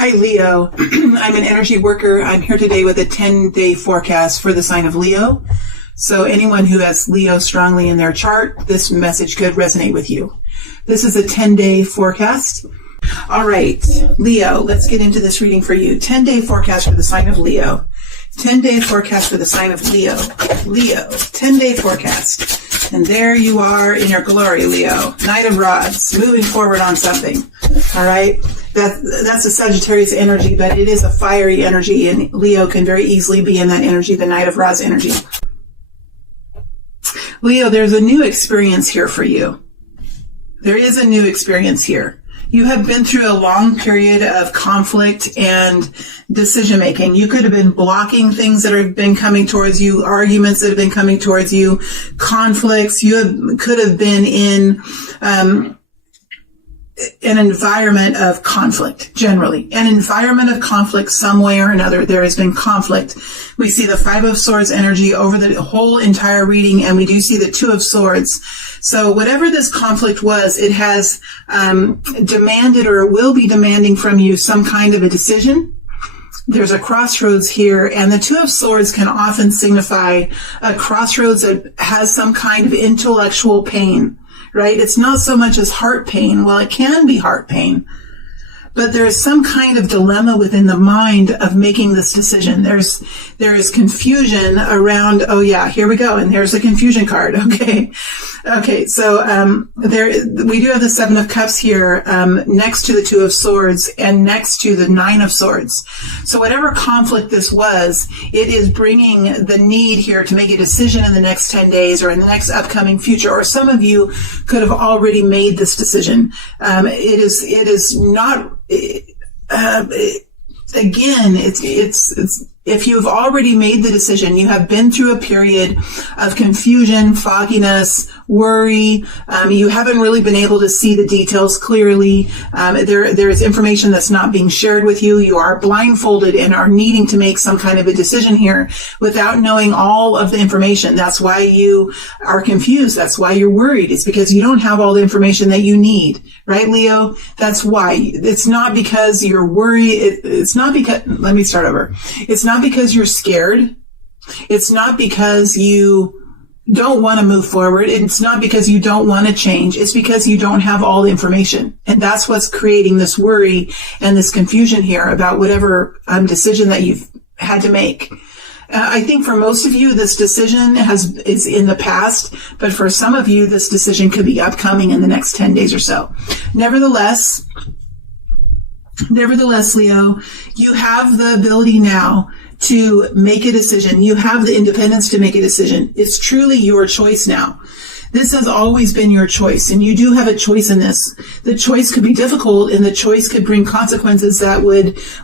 Hi, Leo. I'm an energy worker. I'm here today with a 10-day forecast for the sign of Leo. So anyone who has Leo strongly in their chart, this message could resonate with you. This is a 10-day forecast. All right, Leo, let's get into this reading for you. 10-day forecast for the sign of Leo. 10-day forecast for the sign of Leo. Leo, 10-day forecast. And there you are in your glory, Leo. Knight of Rods, moving forward on something. All right? That's a Sagittarius energy, but it is a fiery energy, and Leo can very easily be in that energy, the Knight of Rods energy. Leo, there's a new experience here for you. There is a new experience here. You have been through a long period of conflict and decision making. You could have been blocking things that have been coming towards you, arguments that have been coming towards you, conflicts. You could have been in an environment of conflict, generally. An environment of conflict some way or another. There has been conflict. We see the Five of Swords energy over the whole entire reading, and we do see the Two of Swords. So whatever this conflict was, it has demanded or will be demanding from you some kind of a decision. There's a crossroads here, and the Two of Swords can often signify a crossroads that has some kind of intellectual pain. Right? It's not so much as heart pain. Well, it can be heart pain, but there is some kind of dilemma within the mind of making this decision. There is confusion around, oh yeah, here we go. And there's the confusion card. Okay. So, we do have the Seven of Cups here, next to the Two of Swords and next to the Nine of Swords. So whatever conflict this was, it is bringing the need here to make a decision in the next 10 days or in the next upcoming future. Or some of you could have already made this decision. It is not, again, it's if you've already made the decision, you have been through a period of confusion, fogginess, worry. You haven't really been able to see the details clearly. There is information that's not being shared with you. You are blindfolded and are needing to make some kind of a decision here without knowing all of the information. That's why you are confused. That's why you're worried. It's because you don't have all the information that you need. Right, Leo? That's why. It's not because you're worried. It's not because, let me start over. It's not because you're scared. It's not because you don't want to move forward. It's not because you don't want to change. It's because you don't have all the information. And that's what's creating this worry and this confusion here about whatever decision that you've had to make. I think for most of you, this decision is in the past, but for some of you, this decision could be upcoming in the next 10 days or so. Nevertheless, Leo, you have the ability now to make a decision. You have the independence to make a decision. It's truly your choice now. This has always been your choice, and you do have a choice in this. The choice could be difficult, and the choice could bring consequences that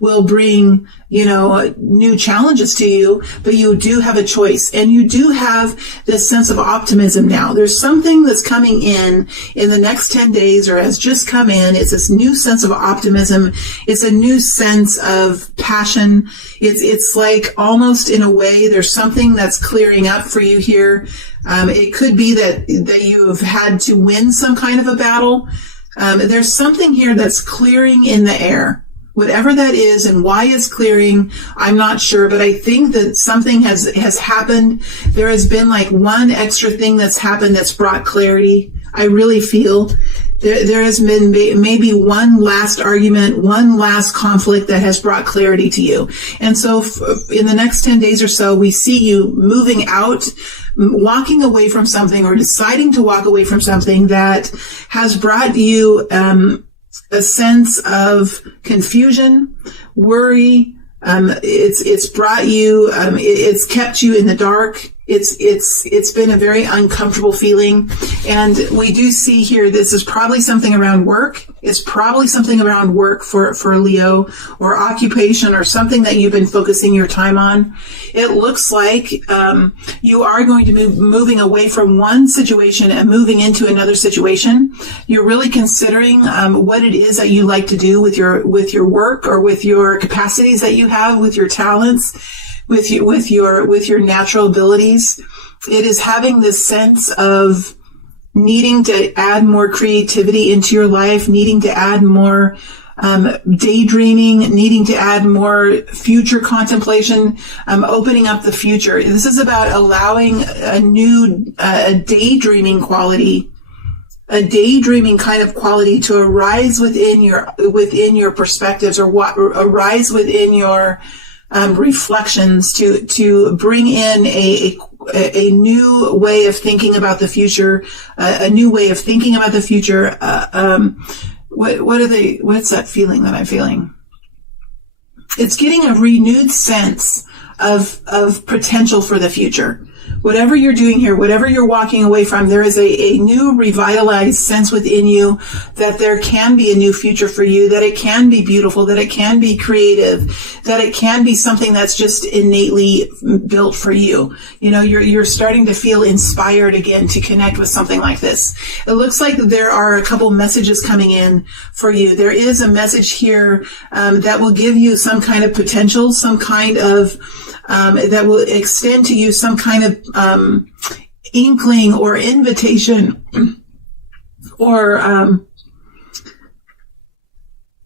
will bring, new challenges to you, but you do have a choice, and you do have this sense of optimism now. There's something that's coming in the next 10 days or has just come in. It's this new sense of optimism. It's a new sense of passion. It's like almost in a way there's something that's clearing up for you here. It could be that you have had to win some kind of a battle. There's something here that's clearing in the air. Whatever that is and why it's clearing, I'm not sure, but I think that something has happened. There has been like one extra thing that's happened that's brought clarity. I really feel there has been maybe one last argument, one last conflict that has brought clarity to you. And so in the next 10 days or so, we see you moving out, walking away from something or deciding to walk away from something that has brought you a sense of confusion, worry. It's brought you, it's kept you in the dark. It's been a very uncomfortable feeling. And we do see here, this is probably something around work. It's probably something around work for Leo, or occupation, or something that you've been focusing your time on. It looks like you are going to be moving away from one situation and moving into another situation. You're really considering what it is that you like to do with your work, or with your capacities that you have, with your talents, with your natural abilities. It is having this sense of needing to add more creativity into your life, needing to add more daydreaming, needing to add more future contemplation, opening up the future. This is about allowing a new daydreaming quality, a daydreaming kind of quality to arise within your perspectives, or arise within your reflections, to bring in a new way of thinking about the future, a new way of thinking about the future. What's that feeling that I'm feeling? It's getting a renewed sense of potential for the future. Whatever you're doing here, whatever you're walking away from, there is a new revitalized sense within you that there can be a new future for you, that it can be beautiful, that it can be creative, that it can be something that's just innately built for you. You know, you're starting to feel inspired again to connect with something like this. It looks like there are a couple messages coming in for you. There is a message here that will give you some kind of potential, some kind of that will extend to you some kind of inkling or invitation, or an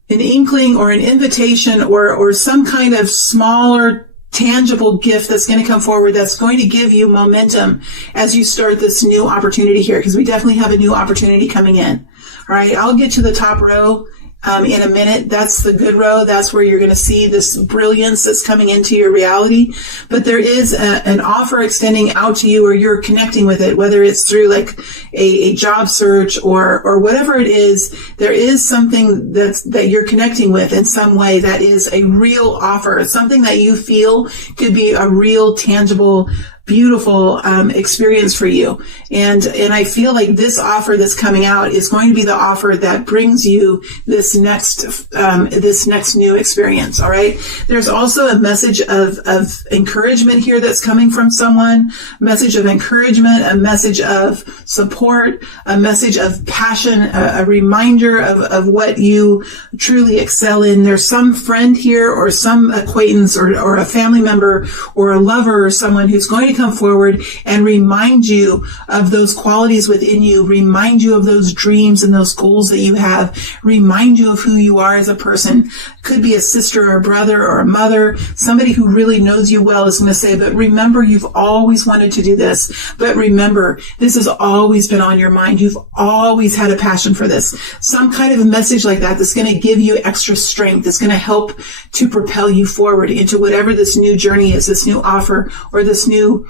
inkling or an invitation, or some kind of smaller tangible gift that's going to come forward, that's going to give you momentum as you start this new opportunity here, because we definitely have a new opportunity coming in. All right, I'll get to the top row in a minute. That's the good row. That's where you're going to see this brilliance that's coming into your reality. But there is an offer extending out to you, or you're connecting with it, whether it's through like a job search or whatever it is. There is something that you're connecting with in some way that is a real offer, something that you feel could be a real, tangible, beautiful experience for you. And I feel like this offer that's coming out is going to be the offer that brings you this next new experience. All right. There's also a message of encouragement here that's coming from someone, a message of encouragement, a message of support, a message of passion, a reminder of what you truly excel in. There's some friend here, or some acquaintance, or a family member, or a lover, or someone who's going to come forward and remind you of those qualities within you, remind you of those dreams and those goals that you have, remind you of who you are as a person. Could be a sister or a brother or a mother, somebody who really knows you well is going to say, but remember, you've always wanted to do this. But remember, this has always been on your mind. You've always had a passion for this. Some kind of a message like that that's going to give you extra strength, that's going to help to propel you forward into whatever this new journey is, this new offer, or this new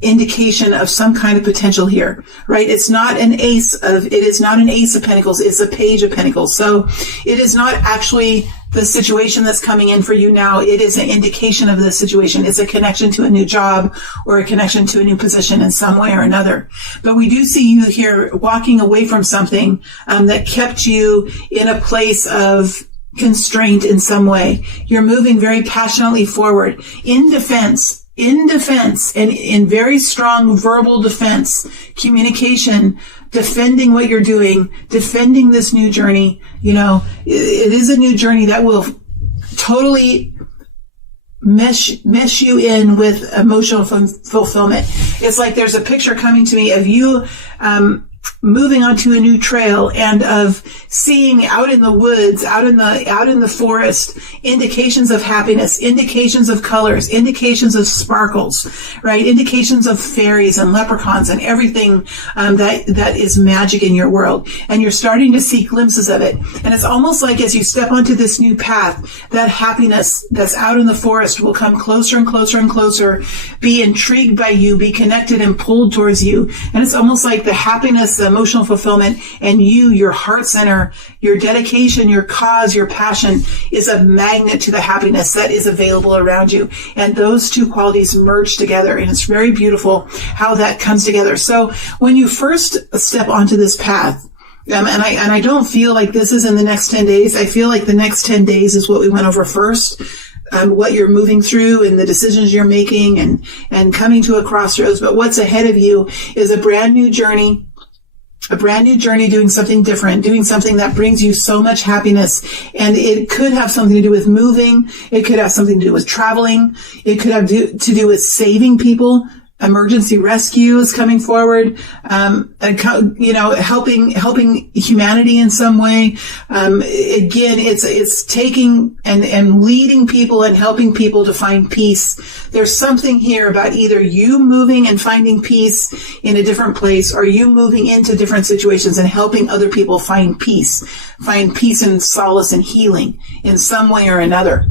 indication of some kind of potential here, right? It is not an ace of pentacles. It's a page of pentacles. So it is not actually the situation that's coming in for you now. It is an indication of the situation. It's a connection to a new job, or a connection to a new position in some way or another. But we do see you here walking away from something that kept you in a place of constraint in some way. You're moving very passionately forward in defense, and in very strong verbal defense, communication, defending what you're doing, defending this new journey. You know, it is a new journey that will totally mesh you in with emotional fulfillment. It's like there's a picture coming to me of you moving onto a new trail, and of seeing out in the woods, out in the forest, indications of happiness, indications of colors, indications of sparkles, right? Indications of fairies and leprechauns and everything that is magic in your world. And you're starting to see glimpses of it. And it's almost like as you step onto this new path, that happiness that's out in the forest will come closer and closer and closer, be intrigued by you, be connected and pulled towards you. And it's almost like the happiness, the emotional fulfillment, and your heart center, your dedication, your cause, your passion is a magnet to the happiness that is available around you. And those two qualities merge together, and it's very beautiful how that comes together. So when you first step onto this path, and I don't feel like this is in the next 10 days. I feel like the next 10 days is what we went over first. What you're moving through and the decisions you're making and coming to a crossroads. But what's ahead of you is a brand new journey, doing something different, doing something that brings you so much happiness. And it could have something to do with moving. It could have something to do with traveling. It could have to do with saving people. emergency rescue is coming forward, helping humanity in some way. Again, it's taking and leading people and helping people to find peace. There's something here about either you moving and finding peace in a different place, or you moving into different situations and helping other people find peace and solace and healing in some way or another.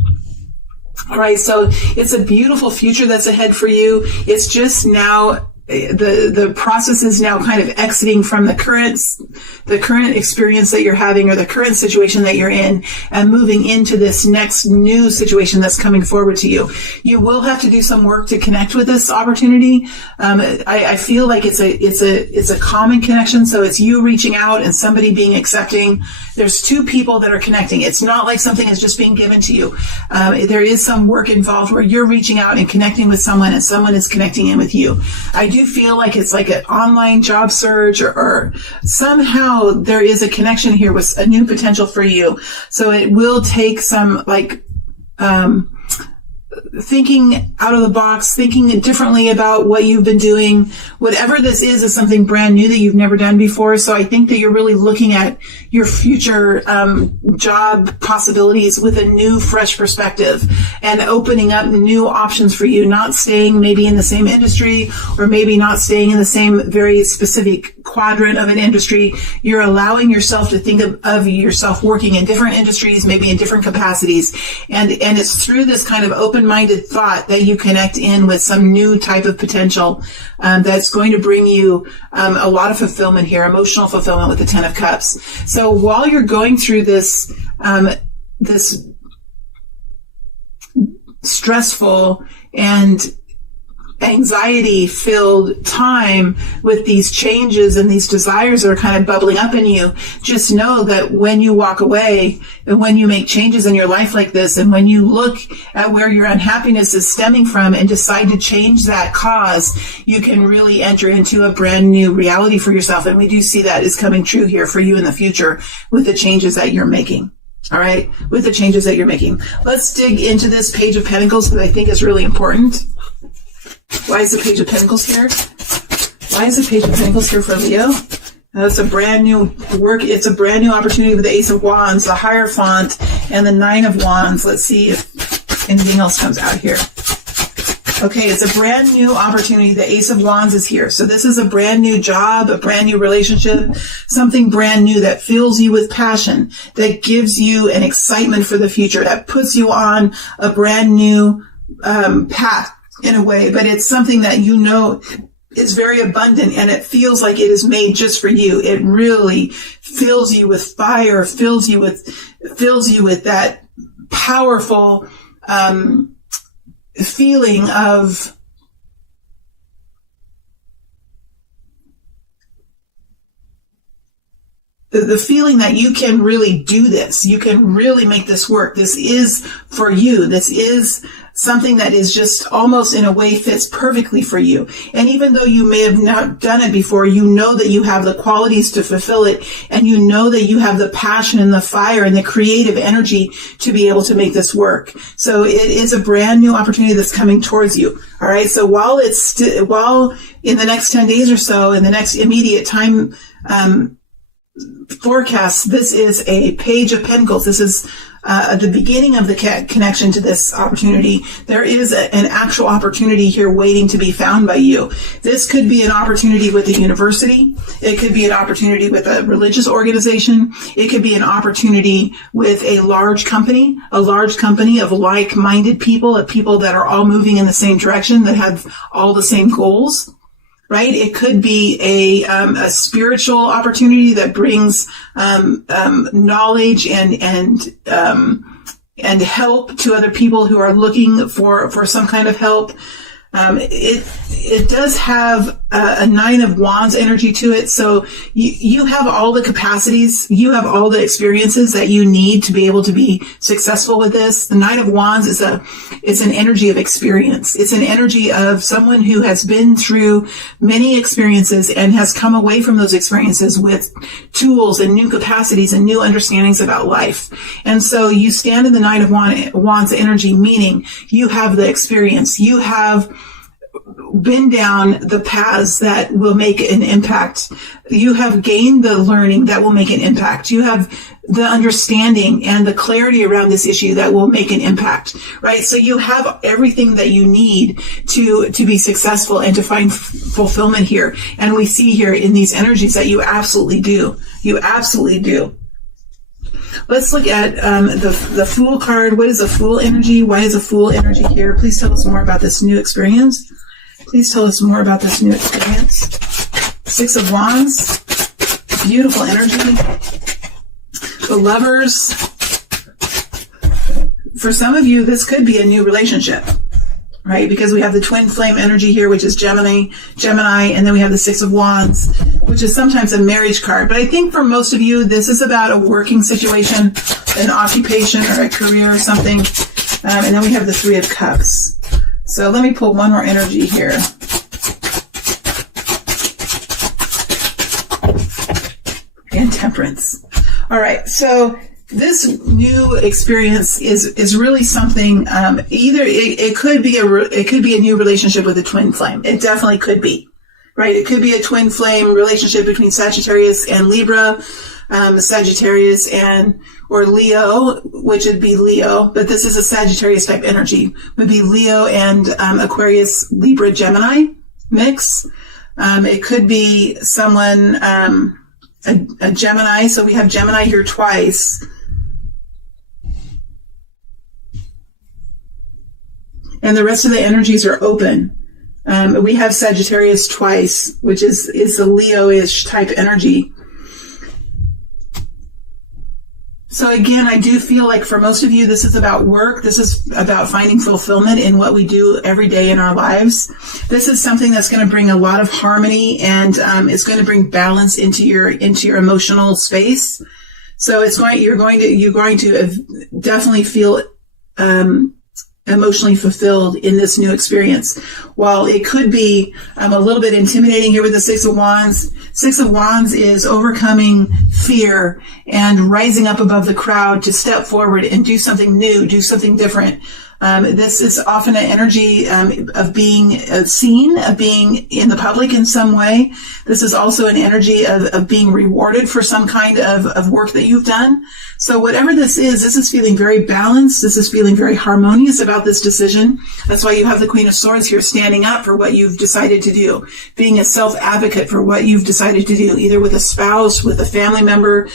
All right, so it's a beautiful future that's ahead for you. It's just now, the process is now kind of exiting from the current experience that you're having, or the current situation that you're in, and moving into this next new situation that's coming forward to you. You will have to do some work to connect with this opportunity. I feel like it's a common connection. So it's you reaching out and somebody being accepting. There's two people that are connecting. It's not like something is just being given to you. There is some work involved where you're reaching out and connecting with someone, and someone is connecting in with you. I do feel like it's like an online job search, or somehow there is a connection here with a new potential for you. So it will take some thinking out of the box, thinking differently about what you've been doing. Whatever this is something brand new that you've never done before. So I think that you're really looking at your future job possibilities with a new, fresh perspective, and opening up new options for you, not staying maybe in the same industry, or maybe not staying in the same very specific quadrant of an industry. You're allowing yourself to think of yourself working in different industries, maybe in different capacities. And it's through this kind of open-minded thought that you connect in with some new type of potential that's going to bring you a lot of fulfillment here, emotional fulfillment with the 10 of Cups. So while you're going through this stressful and anxiety-filled time with these changes and these desires that are kind of bubbling up in you, just know that when you walk away and when you make changes in your life like this, and when you look at where your unhappiness is stemming from and decide to change that cause, you can really enter into a brand new reality for yourself. And we do see that is coming true here for you in the future with the changes that you're making. All right, with the changes that you're making. Let's dig into this Page of Pentacles that I think is really important. Why is the Page of Pentacles here? Why is the Page of Pentacles here for Leo? It's a brand new work. It's a brand new opportunity with the Ace of Wands, the Hierophant, and the Nine of Wands. Let's see if anything else comes out here. Okay, it's a brand new opportunity. The Ace of Wands is here. So this is a brand new job, a brand new relationship, something brand new that fills you with passion, that gives you an excitement for the future, that puts you on a brand new path in a way. But it's something that you know is very abundant, and it feels like it is made just for you. It really fills you with fire, fills you with that powerful feeling of the feeling that you can really do this. You can really make this work. This is for you. This is something that is just almost in a way fits perfectly for you. And even though you may have not done it before, you know that you have the qualities to fulfill it, and you know that you have the passion and the fire and the creative energy to be able to make this work. So it is a brand new opportunity that's coming towards you. All right. So while in the next 10 days or so, in the next immediate time, forecast, this is a Page of Pentacles. This is the beginning of the connection to this opportunity. There is an actual opportunity here waiting to be found by you. This could be an opportunity with a university. It could be an opportunity with a religious organization. It could be an opportunity with a large company of like-minded people, of people that are all moving in the same direction, that have all the same goals. Right? It could be a spiritual opportunity that brings knowledge and help to other people who are looking for some kind of help. It does have a Nine of Wands energy to it. So you have all the capacities, you have all the experiences that you need to be able to be successful with this. The Nine of Wands is an energy of experience. It's an energy of someone who has been through many experiences and has come away from those experiences with tools and new capacities and new understandings about life. And so you stand in the Nine of Wands energy, meaning you have the experience, you have been down the paths that will make an impact. You have gained the learning that will make an impact. You have the understanding and the clarity around this issue that will make an impact, right? So you have everything that you need to be successful and to find fulfillment here. And we see here in these energies that you absolutely do. You absolutely do. Let's look at the Fool card. What is a Fool energy? Why is a Fool energy here? Please tell us more about this new experience. Please tell us more about this new experience. Six of Wands. Beautiful energy. The Lovers. For some of you, this could be a new relationship, right? Because we have the twin flame energy here, which is Gemini, and then we have the Six of Wands, which is sometimes a marriage card. But I think for most of you, this is about a working situation, an occupation or a career or something. And then we have the Three of Cups. So let me pull one more energy here. And Temperance. All right. So this new experience is really something. Either it could be a new relationship with a twin flame. It definitely could be, right? It could be a twin flame relationship between Sagittarius and Libra, Sagittarius or Leo, which would be Leo, but this is a Sagittarius type energy. Would be Leo and Aquarius, Libra, Gemini mix. It could be someone a Gemini. So we have Gemini here twice. And the rest of the energies are open. We have Sagittarius twice, which is a Leo-ish type energy. So again, I do feel like for most of you, this is about work. This is about finding fulfillment in what we do every day in our lives. This is something that's going to bring a lot of harmony and it's going to bring balance into your emotional space. So you're going to definitely feel emotionally fulfilled in this new experience. While it could be a little bit intimidating here with the Six of Wands. Six of Wands is overcoming fear and rising up above the crowd to step forward and do something new, do something different. This is often an energy of being seen, of being in the public in some way. This is also an energy of being rewarded for some kind of work that you've done. So whatever this is feeling very balanced. This is feeling very harmonious about this decision. That's why you have the Queen of Swords here standing up for what you've decided to do, being a self-advocate for what you've decided to do, either with a spouse, with a family member,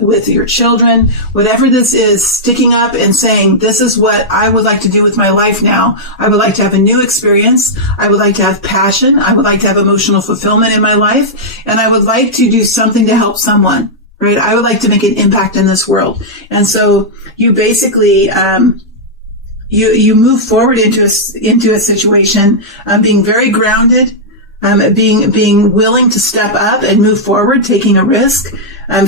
with your children, whatever this is, sticking up and saying, this is what I would like to do with my life now. I would like to have a new experience. I would like to have passion. I would like to have emotional fulfillment in my life. And I would like to do something to help someone, right? I would like to make an impact in this world. And so you basically, you move forward into a situation, being very grounded, being willing to step up and move forward, taking a risk,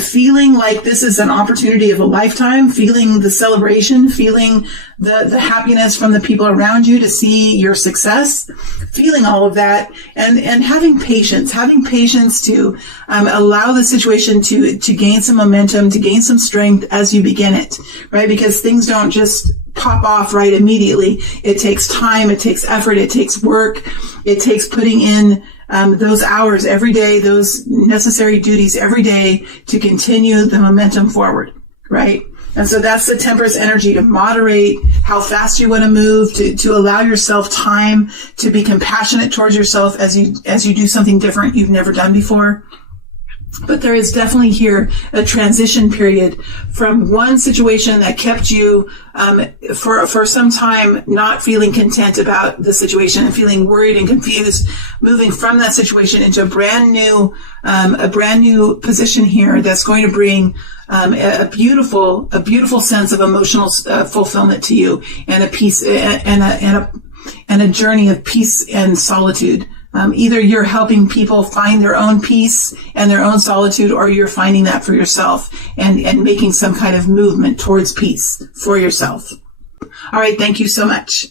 feeling like this is an opportunity of a lifetime, feeling the celebration, feeling the happiness from the people around you to see your success, feeling all of that, and having patience to allow the situation to gain some momentum, to gain some strength as you begin it, right? Because things don't just pop off right immediately. It takes time, it takes effort, it takes work, it takes putting in those hours every day, those necessary duties every day to continue the momentum forward, right? And so that's the Temperance energy, to moderate how fast you want to move, to allow yourself time, to be compassionate towards yourself as you do something different you've never done before. But there is definitely here a transition period from one situation that kept you for some time not feeling content about the situation and feeling worried and confused, moving from that situation into a brand new position here that's going to bring a beautiful sense of emotional fulfillment to you, and a peace and a journey of peace and solitude. Either you're helping people find their own peace and their own solitude, or you're finding that for yourself and making some kind of movement towards peace for yourself. All right. Thank you so much.